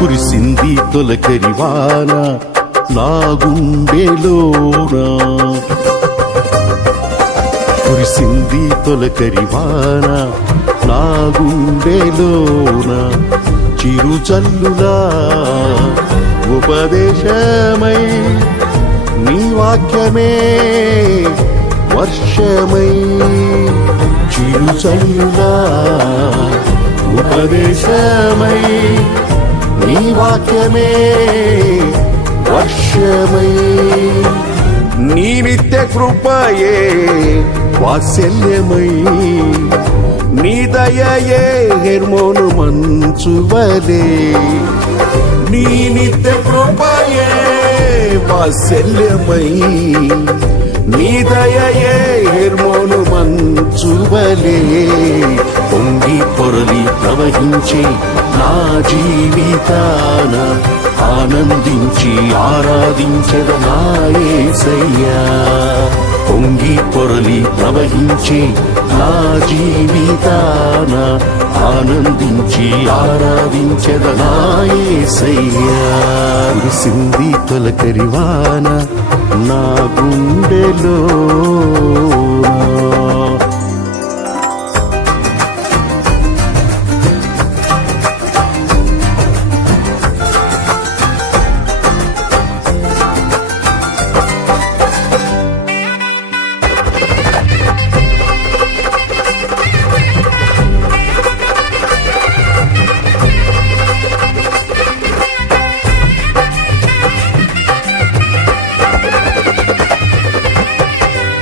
కురిసింది తొలకరివాన నా గుండెలోన, కురిసింది తొలకరివాన నా గుండెలోన, చిరుచల్లులా ఉపదేశమై నీ వాక్యమే వర్షమై, చిరుచల్లులా ఉపదేశమై నీ వాక్యమే వర్షమై, నీ నిత్య కృపయే వాత్సల్యమై, నీ దయయే హెర్మోను మంచువలే, నీ నిత్య కృపయే వాత్సల్యమై, నీ దయయే హెర్మోను మంచువలే, పొంగి పొరలి ప్రవహించే నా జీవితాన ఆనందించి ఆరాధించెద నా యేసయ్యా, పొంగి పొరలి ప్రవహించే నా జీవితాన ఆనందించి ఆరాధించెద నా యేసయ్యా. కురిసింది తొలకరివాన నా గుండెలో,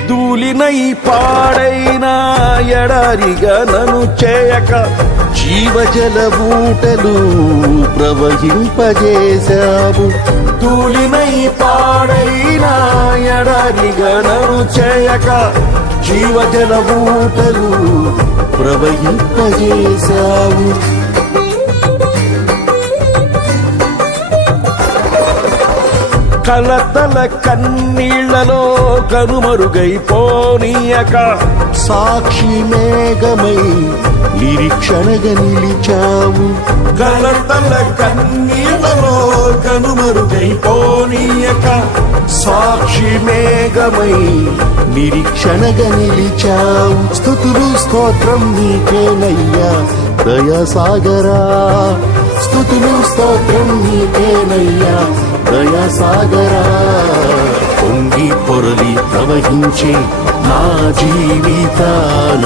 ధూళినై పాడైన ఎడారిగా నన్ను చేయక జీవజల బూటలు ప్రవహింపజేశావు, ధూళినై పాడైన ఎడారిగా నన్ను చేయక జీవజల బూటలు ప్రవహింపజేశావు, కలతల కన్నీళ్లలో కనుమరుగైపోనీయక సాక్షి మేఘమై నిరీక్షణగా నిలిచావు, కలతల కన్నీళ్లలో కనుమరుగైపోనీయక సాక్షి మేఘమై నిరీక్షణగా నిలిచావు, స్తుతులు స్తోత్రం నీకేనయ్యా దయాసాగరా, స్తుతులు స్తోత్రం నీకేనయ్యా దయాసాగరా, పొంగి పొరలి ప్రవహించే నా జీవితాన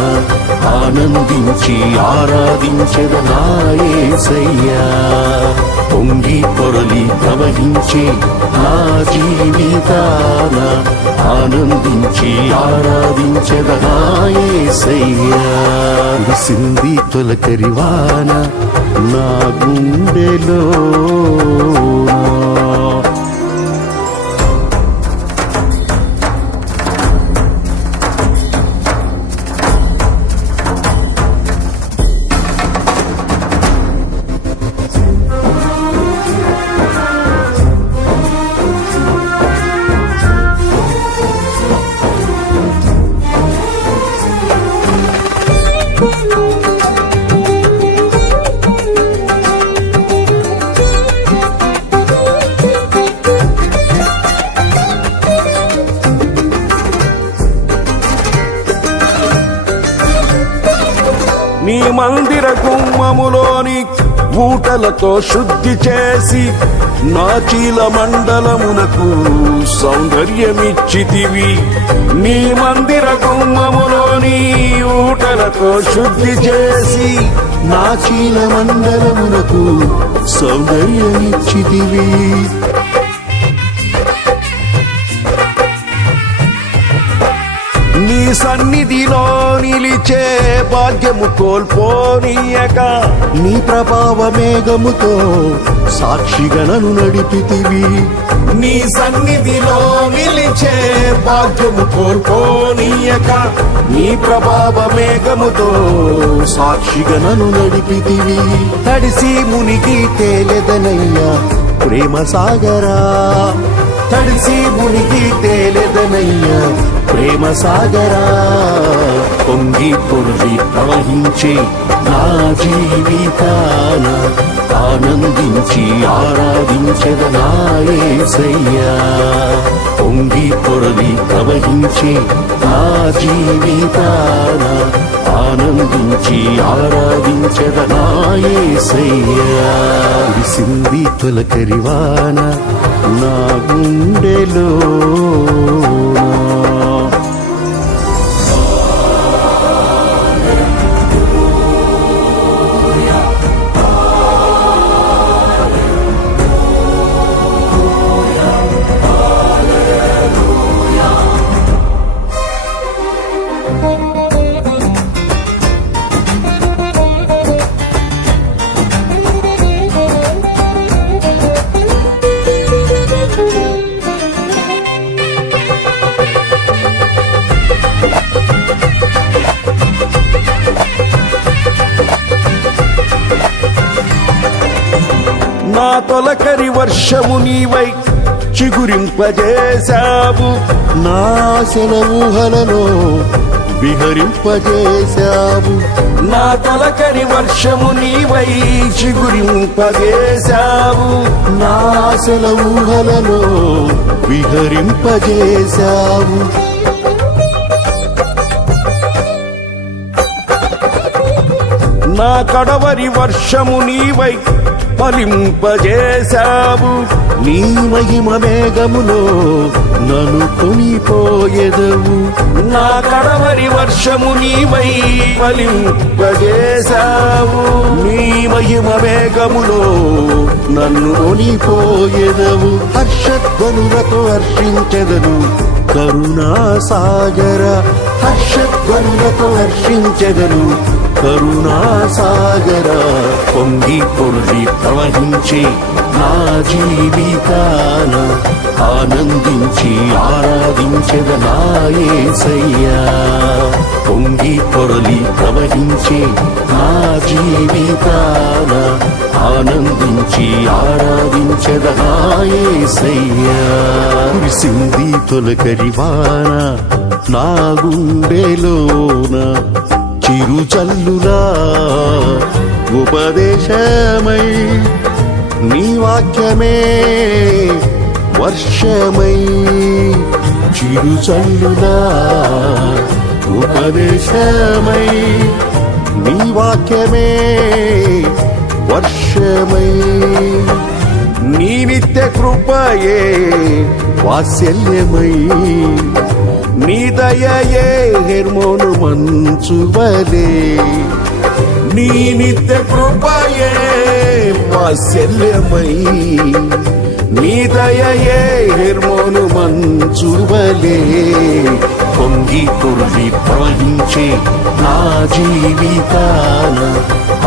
ఆనందించి ఆరాధించెద నా యేసయ్యా, పొంగి పొరలి ప్రవహించే నా జీవితాన ఆనందించి ఆరాధించెద నా యేసయ్యా. కురిసింది తొలకరివాన నా గుండెలో, నీ మందిర గుమ్మములోని ఊటలతో శుద్ధి చేసి నా చీల మండలమునకు సౌందర్యమిచ్చితివి, నీ మందిర గుమ్మములోని ఊటలతో శుద్ధి చేసి నా చీల మండలమునకు సౌందర్యమిచ్చితివి, నీ సన్నిధిలో నిలిచే భాగ్యము కోల్పోనీయక నీ ప్రభావ మేఘముతో సాక్షిగా నన్ను నడిపితివి, నీ సన్నిధిలో నిలిచే భాగ్యము కోల్పోనీయక నీ ప్రభావ మేఘముతో సాక్షిగా నన్ను నడిపితివి, తడిసి మునిగి తేలెదనయ్యా ప్రేమ సాగరా, తడిసి మునిగి తేలెదనయ్యా ప్రేమ సాగరా పొంగి పొర్లి ప్రవహించే నా జీవితాన ఆనందించి ఆరాధించెద నా యేసయ్యా పొంగి పొరలి ప్రవహించే నా జీవితాన ఆనందించి ఆరాధించెద నా యేసయ్యా విసింది తొలకరివాన నా గుండెలో నా తొలకరి వర్షము నీవై చిగురింపజేశావు నా సెలవుహలలో విహరింపజేశావు నా తొలకరి వర్షము నీవై చిగురింపజేశావు నా సెలవుహలలో విహరింపజేశావు నా కడవరి వర్షము నీవై ఫలింపజేశావు నీ మహిమ మేఘములో నన్ను కొనిపోయెదవు నా కడవరి వర్షము నీవై ఫలింపజేశావు నీ మహిమ మేఘములో నన్ను కొనిపోయెదవు హర్షధ్వనులతో హర్షించెదను కరుణా సాగర హర్షధ్వనులతో హర్షించెదను కరుణా సాగర పొంగి పొర్లి ప్రవహించే నా జీవితాన ఆనందించి ఆరాధించెద నా యేసయ్యా పొంగి పొర్లి ప్రవహించే నా జీవితాన ఆనందించి ఆరాధించెద నా యేసయ్యా కురిసింది తొలకరివాన నా గుండెలోన చిరుచల్లులా ఉపదేశమై నీ వాక్యమే వర్షమై చిరుచల్లులా ఉపదేశమై నీ వాక్యమే వర్షమై నీ నిత్య కృపయే వాత్సల్యమై నీ దయయే హెర్మోను మంచువలే నీ నిత్య కృపయే వాత్సల్యమై నీ దయయే హెర్మోను మంచువలే పొంగి పొర్లి ప్రవహించే నా జీవితాన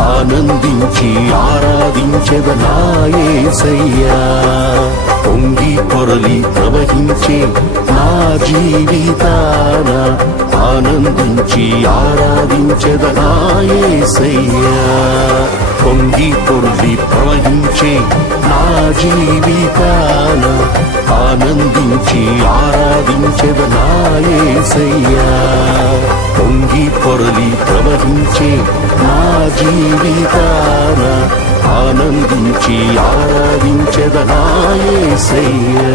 ఆనందించి ఆరాధించెద నా యేసయ్యా పొంగి పొరలి ప్రవహించే నా జీవితాన ఆనందించి ఆరాధించెద నా యేసయ్యా పొంగి పొర్లి ప్రవహించే నా జీవితాన ఆనందించి ఆరాధించెద నా యేసయ్యా పొంగి పొరలి ప్రవహించే నా జీవితాన ఆనందించి ఆరాధించెద నా యేసయ్యా